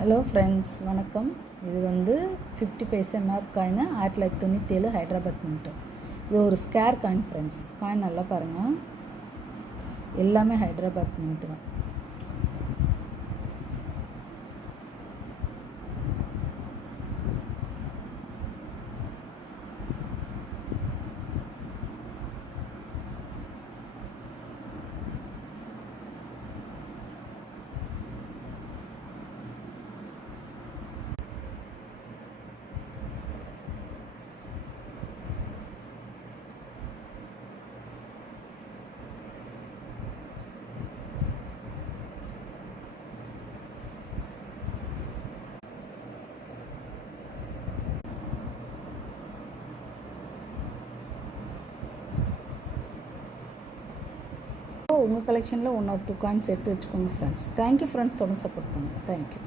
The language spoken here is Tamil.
ஹலோ ஃப்ரெண்ட்ஸ், வணக்கம். இது வந்து 50 பைசா மேப் காயின் 1997 ஹைதராபாத் மின்ட்டு. இது ஒரு ஸ்கேர் காயின் ஃப்ரெண்ட்ஸ். காயின் நல்லா பாருங்கள், எல்லாமே ஹைதராபாத் மின்ட்டு தான். உங்கள் கலெக்ஷனில் 1 or 2 காயின்ஸ் எடுத்து வச்சுக்கோங்க ஃப்ரெண்ட்ஸ். தேங்க்யூ ஃப்ரெண்ட்ஸ், தொடர்ந்து சப்போர்ட் பண்ணுங்கள். தேங்க்யூ.